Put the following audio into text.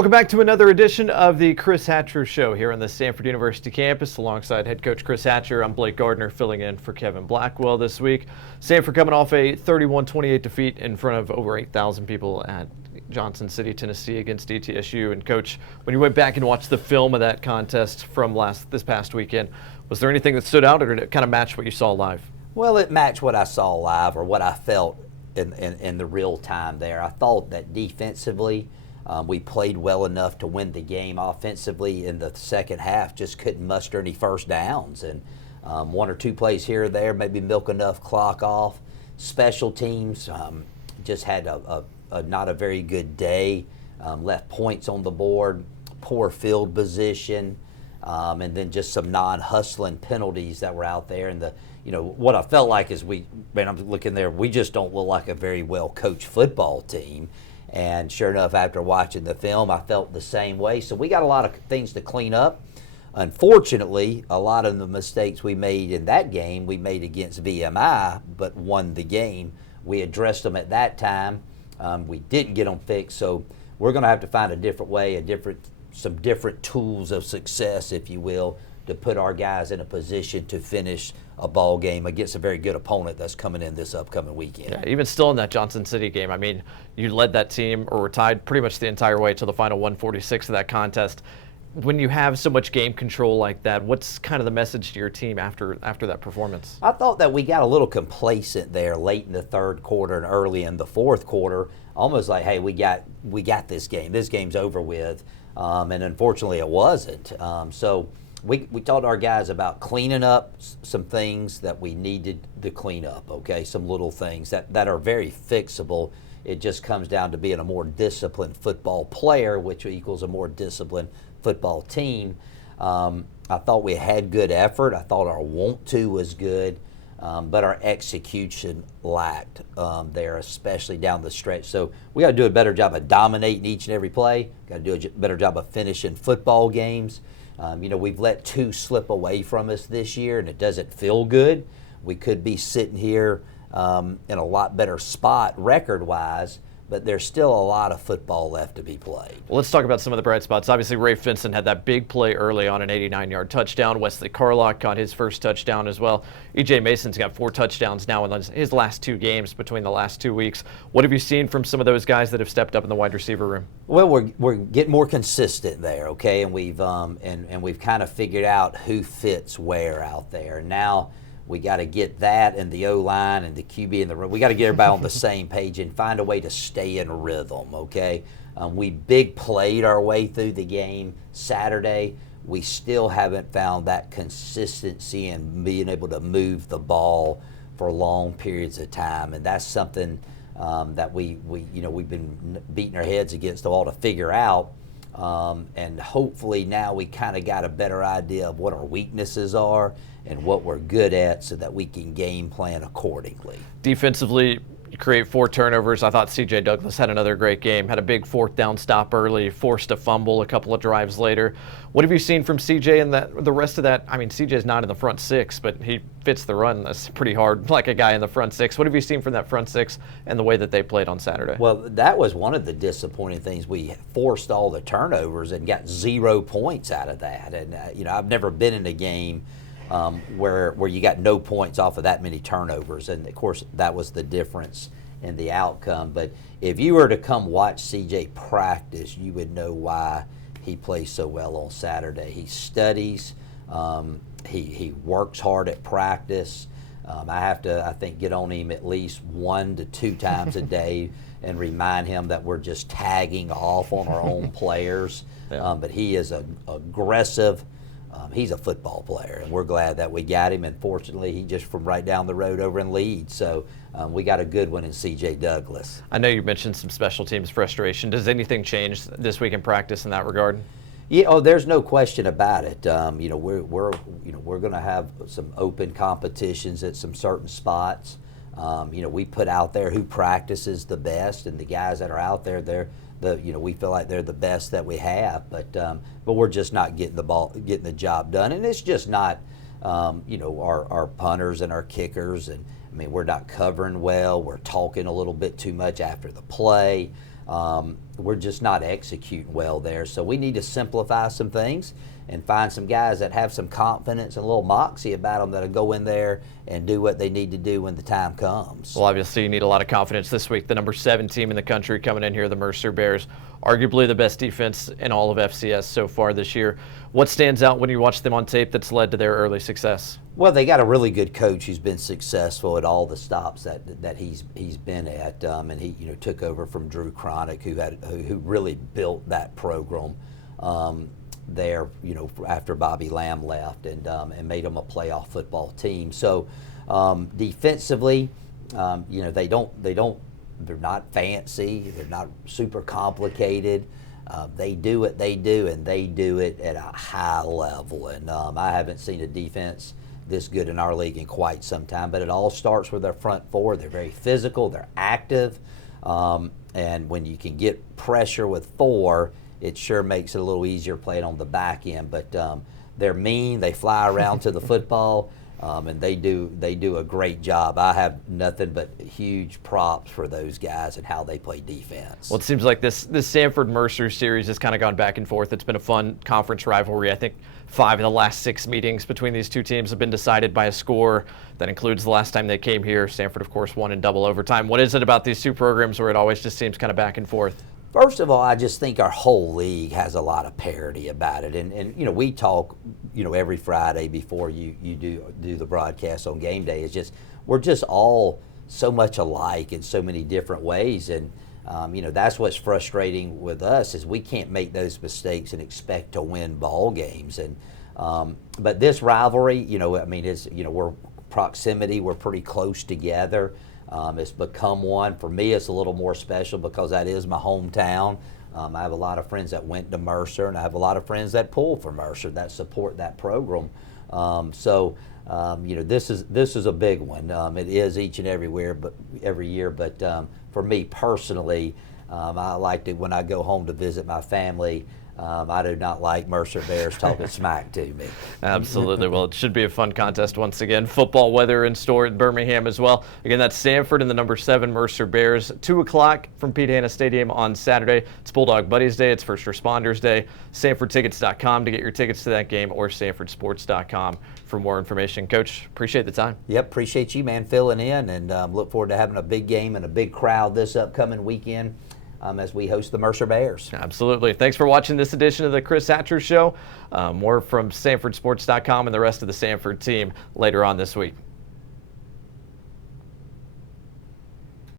Welcome back to another edition of the Chris Hatcher Show here on the Samford University campus. Alongside head coach Chris Hatcher, I'm Blake Gardner filling in for Kevin Blackwell this week. Samford coming off a 31-28 defeat in front of over 8,000 people at Johnson City, Tennessee against ETSU. And Coach, when you went back and watched the film of that contest from this past weekend, was there anything that stood out, or did it kind of match what you saw live? Well, it matched what I saw live or what I felt in the real time there. I thought that defensively, we played well enough to win the game. Offensively, in the second half, just couldn't muster any first downs. And one or two plays here or there, maybe milk enough clock off. Special teams just had not a very good day. Left points on the board, poor field position, and then just some non-hustling penalties that were out there. And what I felt like is I'm looking there, we just don't look like a very well-coached football team. And sure enough, after watching the film, I felt the same way. So we got a lot of things to clean up. Unfortunately, a lot of the mistakes we made in that game, we made against VMI, but won the game. We addressed them at that time. We didn't get them fixed. So we're going to have to find a different way, some different tools of success, if you will, to put our guys in a position to finish a ball game against a very good opponent that's coming in this upcoming weekend. Yeah, even still in that Johnson City game, I mean, you led that team or were tied pretty much the entire way to the final 146 of that contest. When you have so much game control like that, what's kind of the message to your team after that performance? I thought that we got a little complacent there late in the third quarter and early in the fourth quarter, almost like, hey, we got this game. This game's over with, and unfortunately it wasn't. So we taught our guys about cleaning up some things that we needed to clean up, okay? Some little things that are very fixable. It just comes down to being a more disciplined football player, which equals a more disciplined football team. I thought we had good effort. I thought our want to was good, but our execution lacked there, especially down the stretch. So we got to do a better job of dominating each and every play. Got to do a better job of finishing football games. We've let two slip away from us this year, and it doesn't feel good. We could be sitting here in a lot better spot record-wise, but there's still a lot of football left to be played. Well, let's talk about some of the bright spots. Obviously, Ray Finson had that big play early on, an 89-yard touchdown. Wesley Carlock got his first touchdown as well. E.J. Mason's got 4 touchdowns now in his last 2 games between the last 2 weeks. What have you seen from some of those guys that have stepped up in the wide receiver room? Well, we're getting more consistent there, okay, and we've kind of figured out who fits where out there. Now we got to get that and the O-line and the QB and we got to get everybody on the same page and find a way to stay in rhythm, okay? We big played our way through the game Saturday. We still haven't found that consistency in being able to move the ball for long periods of time, and that's something that we've been beating our heads against the wall to figure out. And hopefully now we kind of got a better idea of what our weaknesses are and what we're good at so that we can game plan accordingly. Defensively, you create 4 turnovers. I thought C.J. Douglas had another great game, had a big 4th down stop early, forced a fumble a couple of drives later. What have you seen from C.J. and the rest of that? I mean, C.J.'s not in the front 6, but he fits the run. That's pretty hard, like a guy in the front 6. What have you seen from that front 6 and the way that they played on Saturday? Well, that was one of the disappointing things. We forced all the turnovers and got 0 points out of that. And, I've never been in a game where you got no points off of that many turnovers. And, of course, that was the difference in the outcome. But if you were to come watch C.J. practice, you would know why he plays so well on Saturday. He studies. He works hard at practice. I have to, I think, get on him at least 1 to 2 times a day and remind him that we're just tagging off on our own players. Yeah. But he is aggressive. He's a football player, and we're glad that we got him. And fortunately, he just from right down the road over in Leeds. So we got a good one in C.J. Douglas. I know you mentioned some special teams frustration. Does anything change this week in practice in that regard? Yeah, there's no question about it. We're going to have some open competitions at some certain spots. We put out there who practices the best, and the guys that are out there, we feel like they're the best that we have. But we're just not getting the job done, and it's just not, our punters and our kickers, and I mean we're not covering well. We're talking a little bit too much after the play. we're just not executing well there. So we need to simplify some things and find some guys that have some confidence and a little moxie about them that'll go in there and do what they need to do when the time comes. Well, obviously you need a lot of confidence this week. The number 7 team in the country coming in here, the Mercer Bears, arguably the best defense in all of FCS so far this year. What stands out when you watch them on tape that's led to their early success? Well, they got a really good coach who's been successful at all the stops that he's been at, and he took over from Drew Cronick, who really built that program there after Bobby Lamb left and made them a playoff football team. So defensively, they're not fancy, they're not super complicated. They do what they do, and they do it at a high level. And I haven't seen a defense this good in our league in quite some time. But it all starts with their front four. They're very physical. They're active. And when you can get pressure with 4, it sure makes it a little easier playing on the back end. But they're mean. They fly around to the football. And they do a great job. I have nothing but huge props for those guys and how they play defense. Well, it seems like this Samford-Mercer series has kind of gone back and forth. It's been a fun conference rivalry. I think 5 of the last 6 meetings between these two teams have been decided by a score. That includes the last time they came here. Samford, of course, won in double overtime. What is it about these two programs where it always just seems kind of back and forth? First of all, I just think our whole league has a lot of parity about it, and we talk every Friday before you do the broadcast on game day. It's just we're just all so much alike in so many different ways, and that's what's frustrating with us is we can't make those mistakes and expect to win ball games. And but this rivalry, we're proximity, we're pretty close together. It's become one. For me, it's a little more special because that is my hometown. I have a lot of friends that went to Mercer, and I have a lot of friends that pull for Mercer that support that program. This is a big one. It is each and every year. But for me personally, I liked it when I go home to visit my family. I do not like Mercer Bears talking smack to me. Absolutely. Well, it should be a fun contest once again. Football weather in store at Birmingham as well. Again, that's Samford and the number 7 Mercer Bears. 2 o'clock from Pete Hanna Stadium on Saturday. It's Bulldog Buddies Day. It's First Responders Day. SamfordTickets.com to get your tickets to that game, or SamfordSports.com for more information. Coach, appreciate the time. Yep, appreciate you, man, filling in, and look forward to having a big game and a big crowd this upcoming weekend. As we host the Mercer Bears. Absolutely. Thanks for watching this edition of the Chris Hatcher Show. More from SamfordSports.com and the rest of the Samford team later on this week.